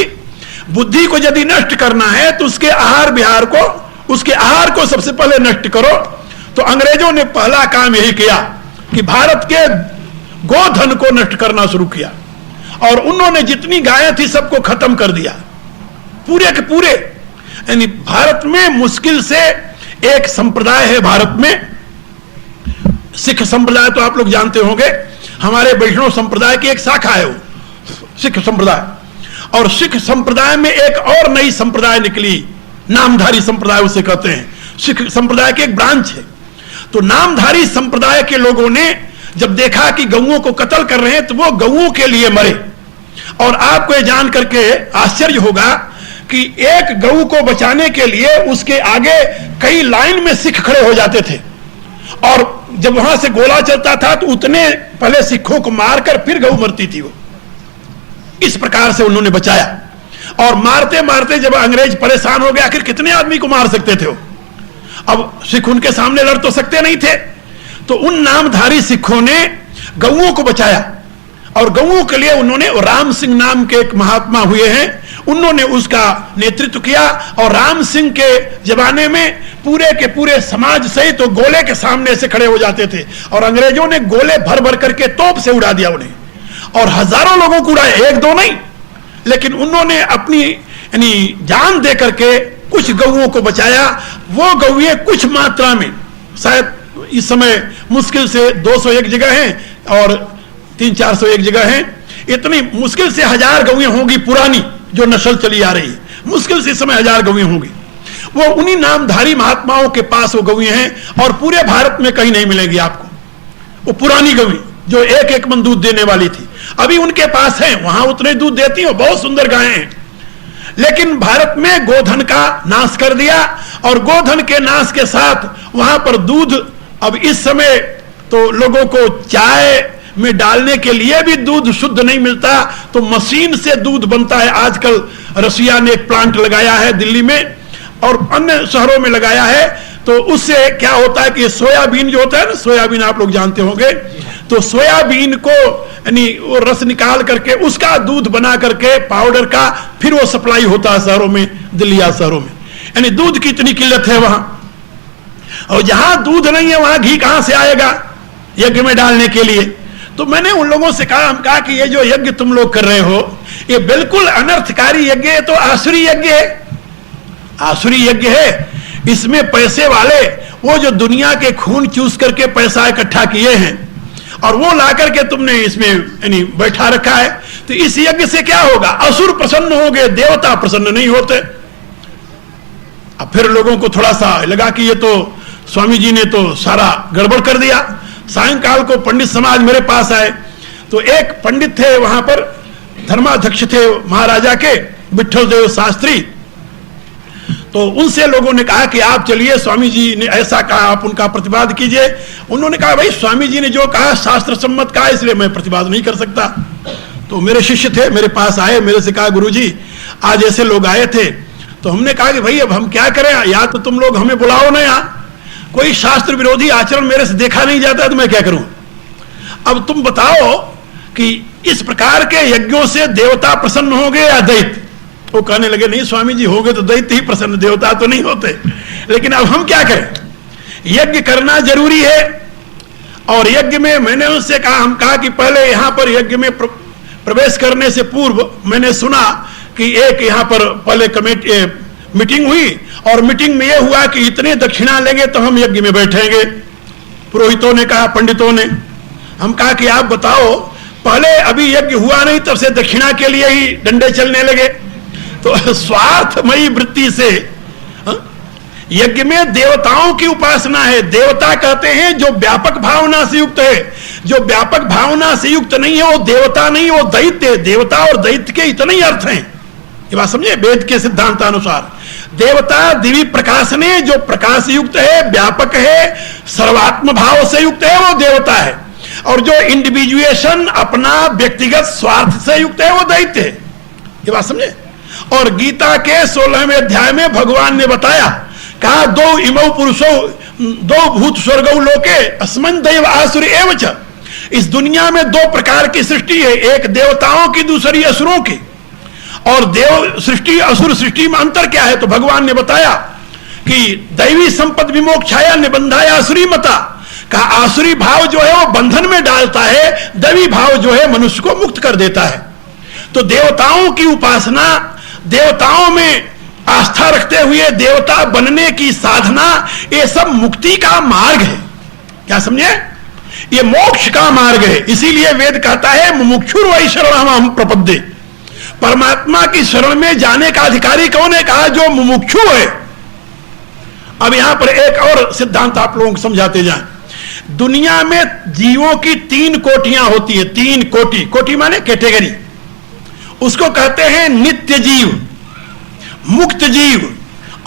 बुद्धि को यदि नष्ट करना है तो उसके आहार विहार को, उसके आहार को सबसे पहले नष्ट करो। तो अंग्रेजों ने पहला काम यही किया कि भारत के गोधन को नष्ट करना शुरू किया और उन्होंने जितनी गायें थी सबको खत्म कर दिया, पूरे के पूरे। यानी भारत में मुश्किल से एक संप्रदाय है भारत में, सिख संप्रदाय, तो आप लोग जानते होंगे, हमारे वैष्णव संप्रदाय की एक शाखा है वो सिख संप्रदाय। और सिख संप्रदाय में एक और नई संप्रदाय निकली, नामधारी संप्रदाय उसे कहते हैं। सिख संप्रदाय की एक ब्रांच है। तो नामधारी संप्रदाय के लोगों ने जब देखा कि गऊओं को कत्ल कर रहे हैं तो वो गऊओं के लिए मरे। और आपको ये जान करके आश्चर्य होगा कि एक गऊ को बचाने के लिए उसके आगे कई लाइन में सिख खड़े हो जाते थे और जब वहां से गोला चलता था तो उतने पहले सिखों को मारकर फिर गऊ मरती थी वो। इस प्रकार से उन्होंने बचाया। और मारते मारते जब अंग्रेज परेशान हो गए, आखिर कितने आदमी को मार सकते थे वो, अब सिख उनके सामने लड़ तो सकते नहीं थे। तो उन नामधारी सिखों ने गऊओं को बचाया और गऊओं के लिए उन्होंने राम सिंह नाम के एक महात्मा हुए हैं, उन्होंने उसका नेतृत्व किया। और राम सिंह के जमाने में पूरे के पूरे समाज सहित तो गोले के सामने से खड़े हो जाते थे और अंग्रेजों ने गोले भर भर करके तोप से उड़ा दिया उन्हें, और हजारों लोगों को उड़ाया, एक दो नहीं। लेकिन उन्होंने अपनी यानी जान दे करके कुछ गौओं को बचाया। वो गौएं कुछ मात्रा में, शायद इस समय मुश्किल से 201 जगह हैं और 300-400 एक जगह हैं, इतनी मुश्किल से 1000 गौएं होंगी पुरानी जो नस्ल चली आ रही है, मुश्किल से इस समय 1000 गौएं होंगी। वो उन्हीं नामधारी महात्माओं के पास वो गौएं हैं और पूरे भारत में कहीं नहीं मिलेगी आपको। वो पुरानी गौएं जो एक एक मन दूध देने वाली थी, अभी उनके पास है, वहां उतने दूध देती हैं, बहुत सुंदर गायें हैं। लेकिन भारत में गोधन का नाश कर दिया और गोधन के नाश के साथ वहां पर दूध, अब इस समय तो लोगों को चाय में डालने के लिए भी दूध शुद्ध नहीं मिलता, तो मशीन से दूध बनता है। आजकल रसिया ने एक प्लांट लगाया है दिल्ली में और अन्य शहरों में लगाया है। तो उससे क्या होता है कि सोयाबीन जो होता है ना, सोयाबीन आप लोग जानते होंगे, तो सोयाबीन को यानी वो रस निकाल करके उसका दूध बना करके पाउडर का फिर वो सप्लाई होता है शहरों में, दिल्ली या शहरों में। यानी दूध की इतनी किल्लत है वहां, और जहां दूध नहीं है वहां घी कहां से आएगा यज्ञ में डालने के लिए। तो मैंने उन लोगों से कहा कि ये जो यज्ञ तुम लोग कर रहे हो ये बिल्कुल अनर्थकारी यज्ञ है, तो आसुरी यज्ञ है, आसुरी यज्ञ है। इसमें पैसे वाले वो जो दुनिया के खून चूस करके पैसा इकट्ठा किए हैं और वो ला करके तुमने इसमें यानी बैठा रखा है, तो इस यज्ञ से क्या होगा? असुर प्रसन्न होंगे, देवता प्रसन्न नहीं होते। अब फिर लोगों को थोड़ा सा लगा कि ये तो स्वामी जी ने तो सारा गड़बड़ कर दिया। सायंकाल को पंडित समाज मेरे पास आए, तो एक पंडित थे वहां पर, धर्माध्यक्ष थे महाराजा के, विठल देव शास्त्री। तो उनसे लोगों ने कहा कि आप चलिए, स्वामी जी ने ऐसा कहा, आप उनका प्रतिवाद कीजिए। उन्होंने कहा भाई स्वामी जी ने जो कहा शास्त्र सम्मत कहा, इसलिए मैं प्रतिवाद नहीं कर सकता। तो मेरे शिष्य थे, मेरे पास आए, मेरे से कहा गुरुजी आज ऐसे लोग आए थे। तो हमने कहा कि भाई अब हम क्या करें, या तो तुम लोग हमें बुलाओ ना, यहाँ कोई शास्त्र विरोधी आचरण मेरे से देखा नहीं जाता है, तो मैं क्या करूं। अब तुम बताओ कि इस प्रकार के यज्ञों से देवता प्रसन्न होंगे या दैत्य? वो कहने लगे नहीं स्वामी जी, होंगे तो दैत्य ही प्रसन्न, देवता तो नहीं होते। लेकिन अब हम क्या करें, यज्ञ करना जरूरी है। और यज्ञ में मैंने उनसे कहा, हम कहा कि पहले यहां पर यज्ञ में प्रवेश करने से पूर्व मैंने सुना कि एक यहां पर पहले कमेटी मीटिंग हुई और मीटिंग में यह हुआ कि इतने दक्षिणा लेंगे तो हम यज्ञ में बैठेंगे। पुरोहितों ने कहा, पंडितों ने। हम कहा कि आप बताओ, पहले अभी यज्ञ हुआ नहीं तब से दक्षिणा के लिए ही डंडे चलने लगे। तो स्वार्थमयी वृत्ति से यज्ञ में देवताओं की उपासना है। देवता कहते हैं जो व्यापक भावना से युक्त है, जो व्यापक भावना से युक्त नहीं है वो देवता नहीं, वो दैत्य है। देवता और दैत्य के इतने ही अर्थ हैं, ये बात समझे। वेद के सिद्धांतानुसार देवता दिव्य प्रकाश ने, जो प्रकाश युक्त है, व्यापक है, सर्वात्म भाव से युक्त है, वो देवता है। और जो इंडिविजुएशन, अपना व्यक्तिगत स्वार्थ से युक्त है, वो दैत्य है। ये बात समझे। और गीता के 16वें अध्याय में भगवान ने बताया, कहा दो इमौ पुरुषो दो भूत स्वर्गौ लोके अस्मन् दैव आसुर एव च। इस दुनिया में दो प्रकार की सृष्टि है, एक देवताओं की, दूसरी असुरों की। और देव सृष्टि असुर सृष्टि में अंतर क्या है? तो भगवान ने बताया कि दैवी संपद विमोक्षाया निबंधाया आसुरी मता। कहा आसुरी भाव जो है वो बंधन में डालता है, दैवी भाव जो है मनुष्य को मुक्त कर देता है। तो देवताओं की उपासना, देवताओं में आस्था रखते हुए देवता बनने की साधना, ये सब मुक्ति का मार्ग है। क्या समझे? ये मोक्ष का मार्ग है। इसीलिए वेद कहता है मुमुक्षुर वै शरणम प्रपद्ये। परमात्मा की शरण में जाने का अधिकारी कौन है? कहा जो मुमुक्षु है। अब यहां पर एक और सिद्धांत आप लोगों को समझाते जाएं। दुनिया में जीवों की 3 कोटियां होती है, 3 कोटि। कोटि माने कैटेगरी। उसको कहते हैं नित्य जीव, मुक्त जीव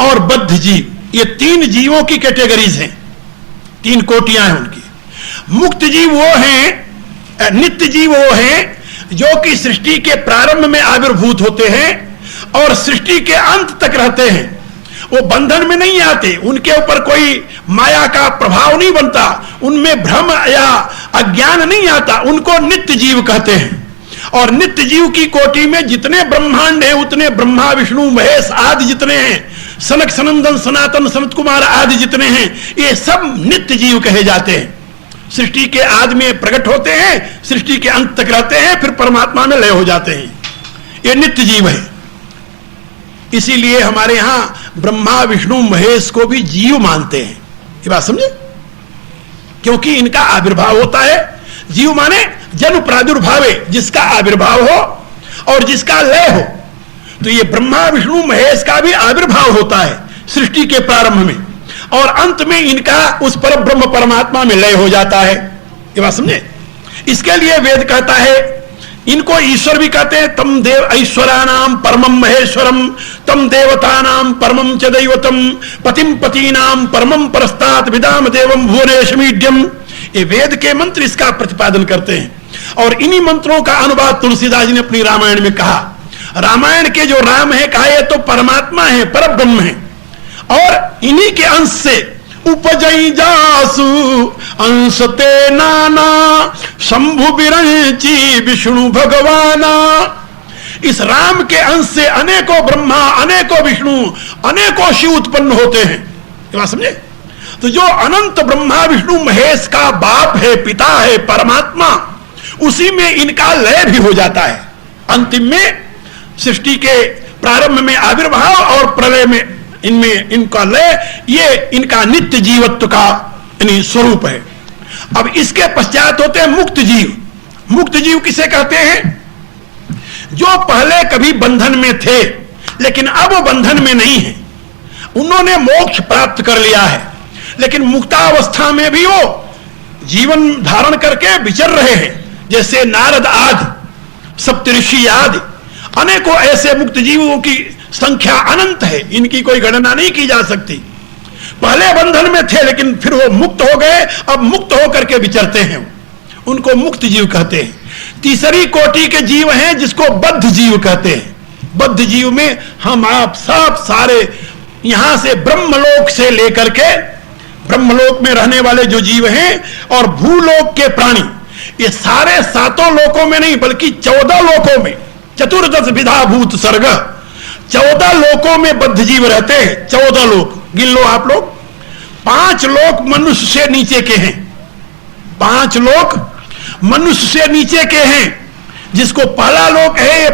और बद्ध जीव। ये 3 जीवों की कैटेगरीज हैं, 3 कोटियां हैं उनकी। मुक्त जीव वो हैं, नित्य जीव वो हैं जो कि सृष्टि के प्रारंभ में आविर्भूत होते हैं और सृष्टि के अंत तक रहते हैं। वो बंधन में नहीं आते, उनके ऊपर कोई माया का प्रभाव नहीं बनता, उनमें भ्रम या अज्ञान नहीं आता, उनको नित्य जीव कहते हैं। और नित्य जीव की कोटि में जितने ब्रह्मांड हैं उतने ब्रह्मा विष्णु महेश आदि जितने हैं, सनक सनंदन सनातन सनत कुमार आदि जितने हैं, ये सब नित्य जीव कहे जाते हैं। सृष्टि के आदि में प्रकट होते हैं, सृष्टि के अंत तक रहते हैं, फिर परमात्मा में लय हो जाते हैं। ये नित्य जीव है। इसीलिए हमारे यहां ब्रह्मा विष्णु महेश को भी जीव मानते हैं। ये बात समझे? क्योंकि इनका आविर्भाव होता है। जीव माने जन प्रादुर्भावे, जिसका आविर्भाव हो और जिसका लय हो। तो ये ब्रह्मा विष्णु महेश का भी आविर्भाव होता है सृष्टि के प्रारंभ में, और अंत में इनका उस पर ब्रह्म परमात्मा में लय हो जाता है। ये बात समझे? इसके लिए वेद कहता है, इनको ईश्वर भी कहते हैं, तम देव ऐश्वरानाम परमम महेश्वरम तम देवतानाम परमम च दैवतम पतिम पतीनाम परमम परस्तात् विदाम देवम भुवनेशमीड्यम। ये वेद के मंत्र इसका प्रतिपादन करते हैं, और इन्हीं मंत्रों का अनुवाद तुलसीदास जी ने अपनी रामायण में कहा। रामायण के जो राम है, कहा ये तो परमात्मा है, परब्रह्म है, और इन्हीं के अंश से उपजई जासु अंशते नाना शंभु बिरंची विष्णु भगवाना। इस राम के अंश से अनेकों ब्रह्मा, अनेकों विष्णु, अनेकों शिव उत्पन्न होते हैं। ये बात समझे? तो जो अनंत ब्रह्मा विष्णु महेश का बाप है, पिता है, परमात्मा, उसी में इनका लय भी हो जाता है। अंतिम में सृष्टि के प्रारंभ में आविर्भाव और प्रलय में इनमें इनका लय, ये इनका नित्य जीवत्व का स्वरूप है। अब इसके पश्चात होते हैं मुक्त जीव। मुक्त जीव किसे कहते हैं? जो पहले कभी बंधन में थे लेकिन अब वो बंधन में नहीं है, उन्होंने मोक्ष प्राप्त कर लिया है, लेकिन मुक्तावस्था में भी वो जीवन धारण करके विचर रहे हैं। जैसे नारद आदि, सप्तऋषि आदि, अनेकों ऐसे मुक्त जीवों की संख्या अनंत है, इनकी कोई गणना नहीं की जा सकती। पहले बंधन में थे लेकिन फिर वो मुक्त हो गए, अब मुक्त होकर के विचरते हैं, उनको मुक्त जीव कहते हैं। तीसरी कोटि के जीव हैं जिसको बद्ध जीव कहते हैं। बद्ध जीव में हम आप सब सारे यहां से ब्रह्मलोक से लेकर के, ब्रह्मलोक में रहने वाले जो जीव हैं और भूलोक के प्राणी, ये सारे सातों लोकों में नहीं बल्कि 14 लोकों में, चतुर्दश विधा भूत सर्ग, 14 लोकों में बद्ध जीव रहते हैं। 14 लोक गिन लो आप लोग। 5 लोक मनुष्य से नीचे के हैं, 5 लोक मनुष्य से नीचे के हैं। जिसको पहला लोक है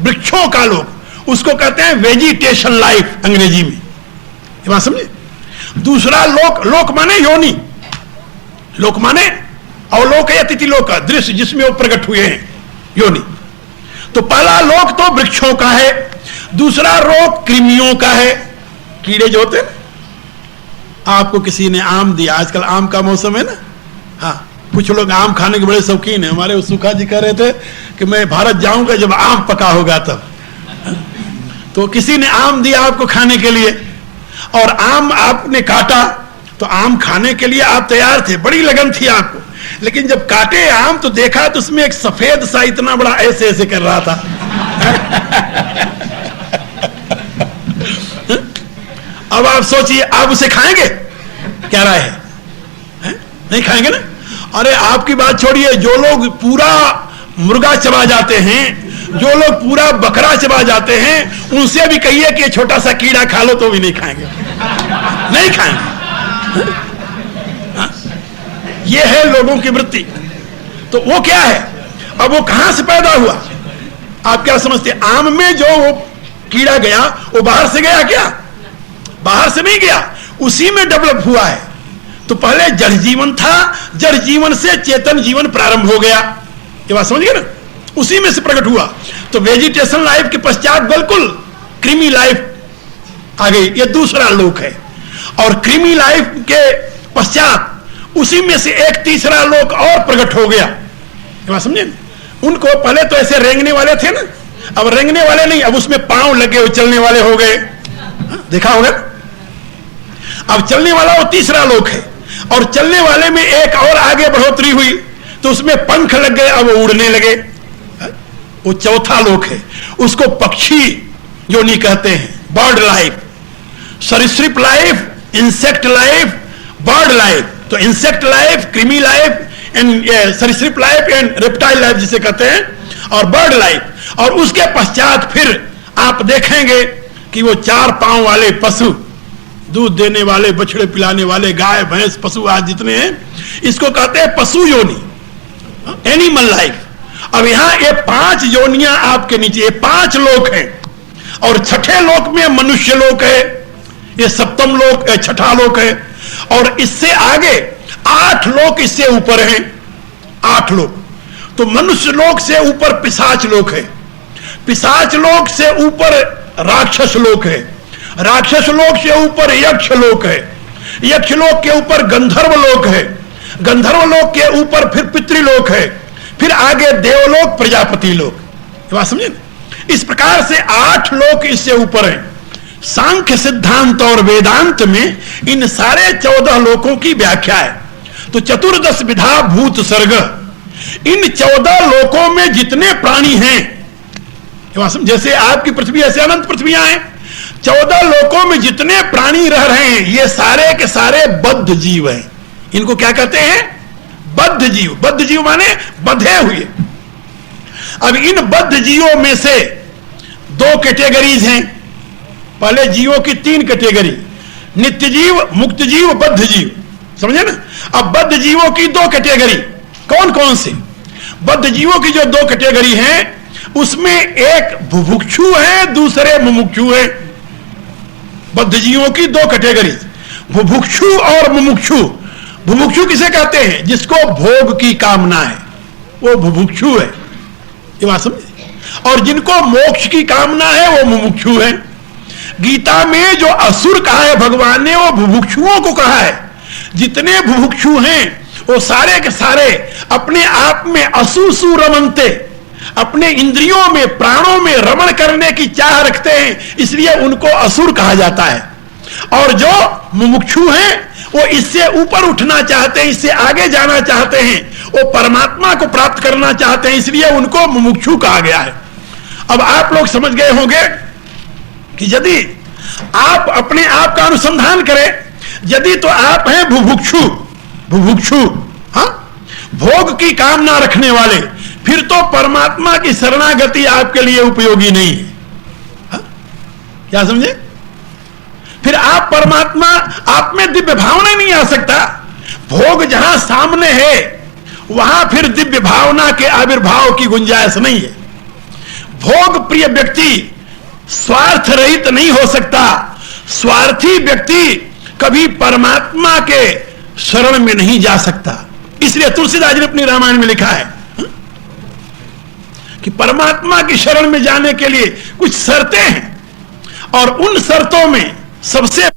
वृक्षों का लोक, उसको कहते हैं वेजिटेशन लाइफ अंग्रेजी में। ये बात समझे? दूसरा लोक, लोक माने योनि, लोक माने अवलोक या तिथिलोक का दृश्य जिसमें वो प्रकट हुए हैं, योनि। तो पहला लोक तो वृक्षों का है, दूसरा लोक कृमियों का है, कीड़े जो होते हैं। आपको किसी ने आम दिया, आजकल आम का मौसम है ना, हाँ, कुछ लोग आम खाने के बड़े शौकीन है। हमारे सुखा जी कह रहे थे कि मैं भारत जाऊंगा जब आम पका होगा तब। तो किसी ने आम दिया आपको खाने के लिए, और आम आपने काटा, तो आम खाने के लिए आप तैयार थे, बड़ी लगन थी आपको, लेकिन जब काटे आम तो देखा तो उसमें एक सफेद सा इतना बड़ा ऐसे ऐसे कर रहा था। अब आप सोचिए, आप उसे खाएंगे? क्या राय है? नहीं खाएंगे ना? अरे आपकी बात छोड़िए, जो लोग पूरा मुर्गा चबा जाते हैं, जो लोग पूरा बकरा चबा जाते हैं, उनसे भी कहिए कि छोटा सा कीड़ा खा लो तो भी नहीं खाएंगे, नहीं खाएंगे। ये है लोगों की वृत्ति। तो वो क्या है? अब वो कहां से पैदा हुआ? आप क्या समझते? आम में जो वो कीड़ा गया वो बाहर से गया क्या? बाहर से नहीं गया, उसी में डेवलप हुआ है। तो पहले जड़ जीवन था, जड़ जीवन से चेतन जीवन प्रारंभ हो गया। ये बात समझ गए ना? उसी में से प्रकट हुआ। तो वेजिटेशन लाइफ के पश्चात बिल्कुल क्रीमी लाइफ आ गई, ये दूसरा लोक है। और क्रीमी लाइफ के पश्चात उसी में से एक तीसरा लोक और प्रकट हो गया। ये बात समझे? उनको पहले तो ऐसे रेंगने वाले थे ना, अब रेंगने वाले नहीं, अब उसमें पांव लगे हुए चलने वाले हो गए। देखा होगा? अब चलने वाला वो तीसरा लोक है, और चलने वाले में एक और आगे बढ़ोतरी हुई तो उसमें पंख लग गए, अब वो उड़ने लगे, वो चौथा लोक है। उसको पक्षी जो नहीं कहते हैं, बर्ड लाइफ, सरीसृप life, insect life, bird life. तो insect life, creamy life and सरीसृप लाइफ एंड रेप्टाइल लाइफ जिसे कहते हैं, और बर्ड लाइफ, और उसके पश्चात फिर आप देखेंगे कि वो 4 पांव वाले पशु, दूध देने वाले, बछड़े पिलाने वाले, गाय भैंस पशु आज जितने हैं, इसको कहते हैं पशु योनि, एनिमल लाइफ। अब यहां ये 5 योनियां आपके नीचे, ये 5 लोक हैं, और छठे लोक में मनुष्य लोक है, ये सप्तम लोक, छठा लोक है, और इससे आगे 8 लोक इससे ऊपर हैं, 8 लोक। तो मनुष्य लोक से ऊपर पिशाच लोक है, पिशाच लोक से ऊपर राक्षस लोक है, राक्षस लोक से ऊपर यक्ष लोक है, यक्ष लोक के ऊपर गंधर्व लोक है, गंधर्व लोक के ऊपर फिर पितृलोक है, फिर आगे देवलोक, प्रजापति लोक। ये बात समझे? इस प्रकार से 8 लोक इससे ऊपर हैं। सांख्य सिद्धांत और वेदांत में इन सारे 14 लोकों की व्याख्या है। तो 14 विधा भूत सर्ग, इन 14 लोकों में जितने प्राणी हैं, जैसे आपकी पृथ्वी ऐसे अनंत पृथ्वियां हैं, 14 लोकों में जितने प्राणी रह रहे हैं, ये सारे के सारे बद्ध जीव हैं। इनको क्या कहते हैं? बद्ध जीव। बद्ध जीव माने बंधे हुए। अब इन बद्ध जीवों में से 2 कैटेगरीज हैं। पहले जीवों की 3 कैटेगरी, नित्य जीव, मुक्त जीव, बद्ध जीव, समझे ना? अब बद्ध जीवों की 2 कैटेगरी कौन कौन से? बद्ध जीवों की जो 2 कैटेगरी हैं, उसमें एक बुभुक्षु है, दूसरे मुमुक्षु है। बद्ध जीवों की 2 कैटेगरी, बुभुक्षु और मुमुक्षु। बुभुक्षु किसे कहते हैं? जिसको भोग की कामना है, वो बुभुक्षु है। ये बात समझे? और जिनको मोक्ष की कामना है, वो मुमुक्षु है। गीता में जो असुर कहा है भगवान ने, वो बुभुक्षुओं को कहा है। जितने बुभुक्षु हैं वो सारे के सारे अपने आप में असुसु रमनते, अपने इंद्रियों में, प्राणों में रमण करने की चाह रखते हैं, इसलिए उनको असुर कहा जाता है। और जो मुमुक्षु हैं वो इससे ऊपर उठना चाहते हैं, इससे आगे जाना चाहते हैं, वो परमात्मा को प्राप्त करना चाहते हैं, इसलिए उनको मुमुक्षु कहा गया है। अब आप लोग समझ गए होंगे कि यदि आप अपने आप का अनुसंधान करें, यदि तो आप हैं बुभुक्षु, बुभुक्षु, हाँ, भोग की कामना रखने वाले, फिर तो परमात्मा की शरणागति आपके लिए उपयोगी नहीं है। हा? क्या समझे? फिर आप परमात्मा, आप में दिव्य भावना नहीं आ सकता। भोग जहां सामने है, वहां फिर दिव्य भावना के आविर्भाव की गुंजाइश नहीं है। भोग प्रिय व्यक्ति स्वार्थ रहित नहीं हो सकता। स्वार्थी व्यक्ति कभी परमात्मा के शरण में नहीं जा सकता। इसलिए तुलसीदास जी ने अपनी रामायण में लिखा है कि परमात्मा की शरण में जाने के लिए कुछ शर्तें हैं, और उन शर्तों में सबसे